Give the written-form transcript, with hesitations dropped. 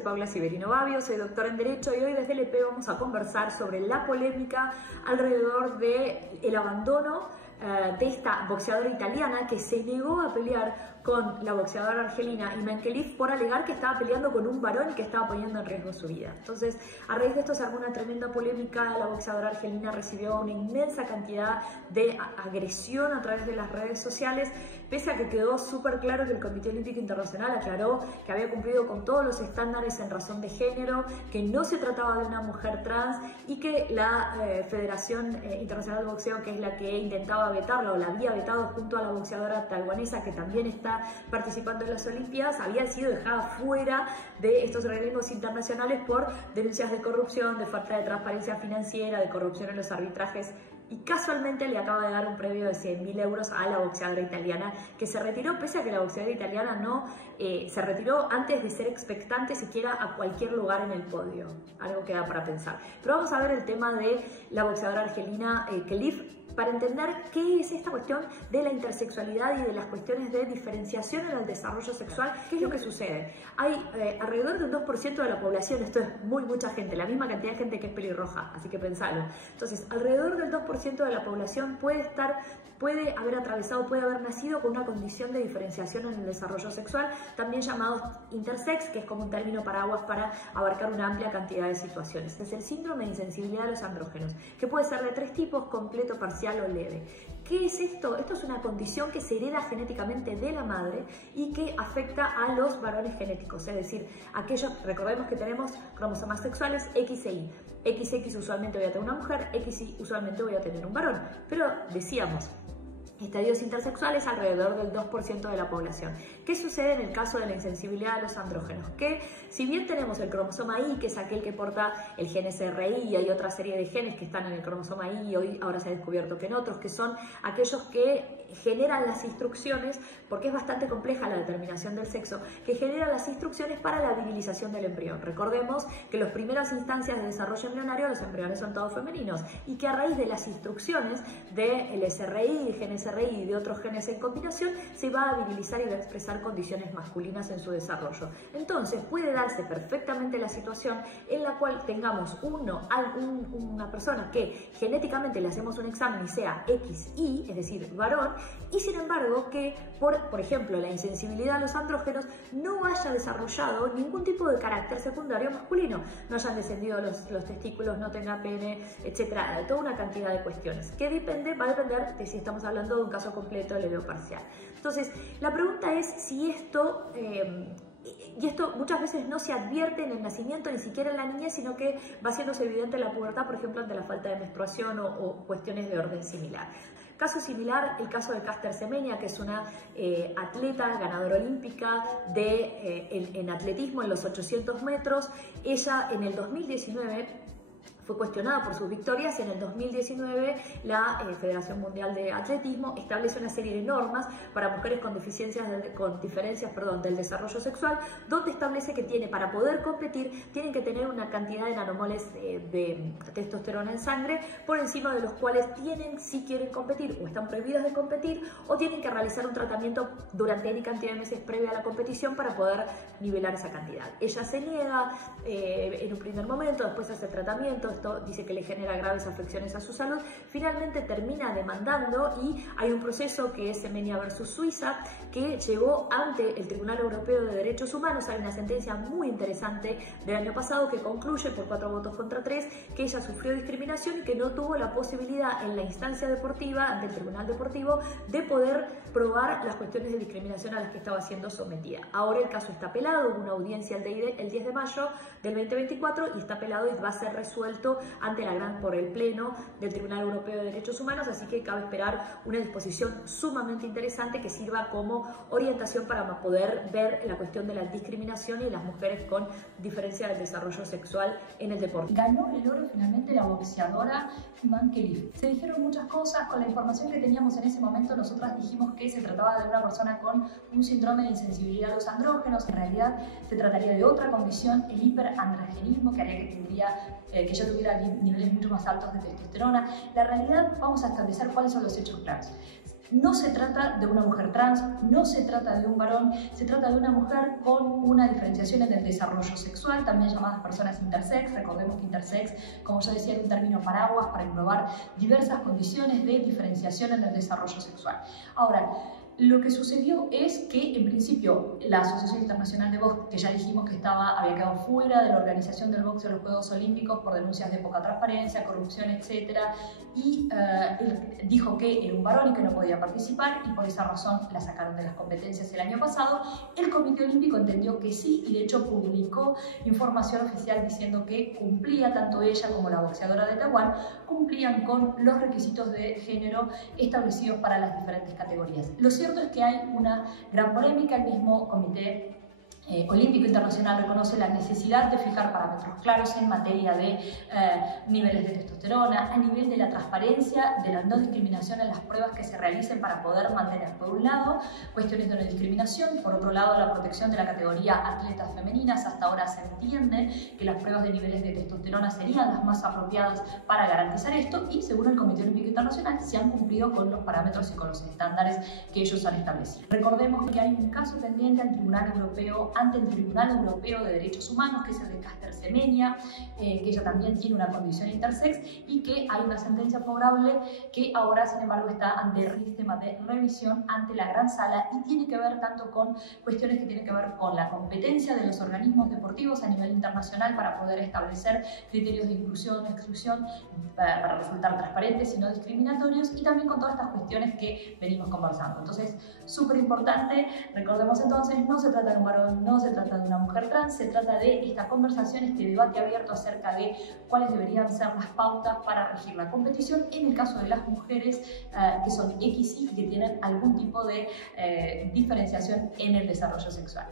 soy Paula Severino Babbio, soy doctora en Derecho y hoy desde LP vamos a conversar sobre la polémica alrededor del abandono de esta boxeadora italiana que se negó a pelear con la boxeadora argelina Iman Khelif por alegar que estaba peleando con un varón y que estaba poniendo en riesgo su vida. Entonces, a raíz de esto se armó una tremenda polémica. La boxeadora argelina recibió una inmensa cantidad de agresión a través de las redes sociales, pese a que quedó súper claro que el Comité Olímpico Internacional aclaró que había cumplido con todos los estándares en razón de género, que no se trataba de una mujer trans y que la Federación Internacional de Boxeo, que es la que intentaba vetarla o la había vetado junto a la boxeadora taiwanesa que también está participando en las Olimpiadas, había sido dejada fuera de estos organismos internacionales por denuncias de corrupción, de falta de transparencia financiera, de corrupción en los arbitrajes. Y casualmente le acaba de dar un premio de 100.000 euros a la boxeadora italiana, que se retiró, pese a que la boxeadora italiana no se retiró antes de ser expectante siquiera a cualquier lugar en el podio. Algo que da para pensar. Pero vamos a ver el tema de la boxeadora argelina Khelif, para entender qué es esta cuestión de la intersexualidad y de las cuestiones de diferenciación en el desarrollo sexual. ¿Qué es lo que sucede? Hay alrededor de un 2% de la población, esto es mucha gente, la misma cantidad de gente que es pelirroja, así que pensalo. Entonces, alrededor del 2% de la población puede haber atravesado, puede haber nacido con una condición de diferenciación en el desarrollo sexual, también llamado intersex, que es como un término paraguas para abarcar una amplia cantidad de situaciones. Es el síndrome de insensibilidad a los andrógenos, que puede ser de 3 tipos: completo, parcial o leve. ¿Qué es esto? Esto es una condición que se hereda genéticamente de la madre y que afecta a los varones genéticos, es decir, aquellos, recordemos que tenemos cromosomas sexuales X e Y. XX usualmente voy a tener una mujer, XY usualmente voy a tener un varón, pero decíamos, estadios intersexuales alrededor del 2% de la población. ¿Qué sucede en el caso de la insensibilidad a los andrógenos? Que si bien tenemos el cromosoma Y, que es aquel que porta el gen SRY, y hay otra serie de genes que están en el cromosoma Y, hoy ahora se ha descubierto que en otros, que son aquellos que generan las instrucciones, porque es bastante compleja la determinación del sexo, que generan las instrucciones para la virilización del embrión. Recordemos que en las primeras instancias de desarrollo embrionario los embriones son todos femeninos y que a raíz de las instrucciones del SRY, el gen SRY y de otros genes en combinación, se va a virilizar y va a expresar condiciones masculinas en su desarrollo. Entonces puede darse perfectamente la situación en la cual tengamos una persona que genéticamente le hacemos un examen y sea XY, es decir, varón, y sin embargo que por ejemplo la insensibilidad a los andrógenos no haya desarrollado ningún tipo de carácter secundario masculino, no hayan descendido los testículos, no tenga pene, etcétera, toda una cantidad de cuestiones que va a depender de si estamos hablando de un caso completo, leve o parcial. Entonces, la pregunta es si esto, y esto muchas veces no se advierte en el nacimiento, ni siquiera en la niñez, sino que va haciéndose evidente en la pubertad, por ejemplo, ante la falta de menstruación o cuestiones de orden similar. Caso similar, el caso de Caster Semenya, que es una atleta ganadora olímpica en atletismo en los 800 metros. Ella en el 2019 fue cuestionada por sus victorias y en el 2019 la Federación Mundial de Atletismo establece una serie de normas para mujeres con diferencias del desarrollo sexual, donde establece que para poder competir tienen que tener una cantidad de nanomoles de testosterona en sangre por encima de los cuales si quieren competir o están prohibidas de competir o tienen que realizar un tratamiento durante N cantidad de meses previa a la competición para poder nivelar esa cantidad. Ella se niega en un primer momento, después hace tratamiento. Esto dice que le genera graves afecciones a su salud. Finalmente termina demandando y hay un proceso que es Semenya versus Suiza que llegó ante el Tribunal Europeo de Derechos Humanos. Hay una sentencia muy interesante del año pasado que concluye por 4 votos contra 3 que ella sufrió discriminación y que no tuvo la posibilidad en la instancia deportiva, ante el Tribunal Deportivo, de poder probar las cuestiones de discriminación a las que estaba siendo sometida. Ahora el caso está apelado, hubo una audiencia el 10 de mayo del 2024 y está apelado y va a ser resuelto por el Pleno del Tribunal Europeo de Derechos Humanos, así que cabe esperar una disposición sumamente interesante que sirva como orientación para poder ver la cuestión de la discriminación y de las mujeres con diferencia del desarrollo sexual en el deporte. Ganó el oro finalmente la boxeadora Iman Khelif. Se dijeron muchas cosas, con la información que teníamos en ese momento nosotras dijimos que se trataba de una persona con un síndrome de insensibilidad a los andrógenos. En realidad se trataría de otra condición, el hiperandrogenismo, que haría que ella tuviera niveles mucho más altos de testosterona. La realidad, vamos a establecer cuáles son los hechos claros. No se trata de una mujer trans, no se trata de un varón, se trata de una mujer con una diferenciación en el desarrollo sexual, también llamadas personas intersex. Recordemos que intersex, como yo decía, es un término paraguas para englobar diversas condiciones de diferenciación en el desarrollo sexual. Ahora, lo que sucedió es que, en principio, la Asociación Internacional de Box, que ya dijimos que había quedado fuera de la organización del box de los Juegos Olímpicos por denuncias de poca transparencia, corrupción, etc., y dijo que era un varón y que no podía participar, y por esa razón la sacaron de las competencias el año pasado. El Comité Olímpico entendió que sí, y de hecho publicó información oficial diciendo que cumplía, tanto ella como la boxeadora de Taiwán, cumplían con los requisitos de género establecidos para las diferentes categorías. Lo cierto es que hay una gran polémica. El mismo Comité Olímpico Internacional reconoce la necesidad de fijar parámetros claros en materia de niveles de testosterona, a nivel de la transparencia, de la no discriminación en las pruebas que se realicen para poder mantener, por un lado, cuestiones de no discriminación, por otro lado, la protección de la categoría atletas femeninas. Hasta ahora se entiende que las pruebas de niveles de testosterona serían las más apropiadas para garantizar esto, y según el Comité Olímpico Internacional se han cumplido con los parámetros y con los estándares que ellos han establecido. Recordemos que hay un caso pendiente ante el Tribunal Europeo de Derechos Humanos, que es el de Caster Semenya, que ella también tiene una condición intersex, y que hay una sentencia favorable que ahora, sin embargo, está ante el sistema de revisión ante la Gran Sala, y tiene que ver tanto con cuestiones que tienen que ver con la competencia de los organismos deportivos a nivel internacional para poder establecer criterios de inclusión, exclusión, para resultar transparentes y no discriminatorios, y también con todas estas cuestiones que venimos conversando. Entonces, súper importante. Recordemos entonces, no se trata de un varón, no se trata de una mujer trans, se trata de esta conversación, este debate abierto acerca de cuáles deberían ser las pautas para regir la competición en el caso de las mujeres que son XY y que tienen algún tipo de diferenciación en el desarrollo sexual.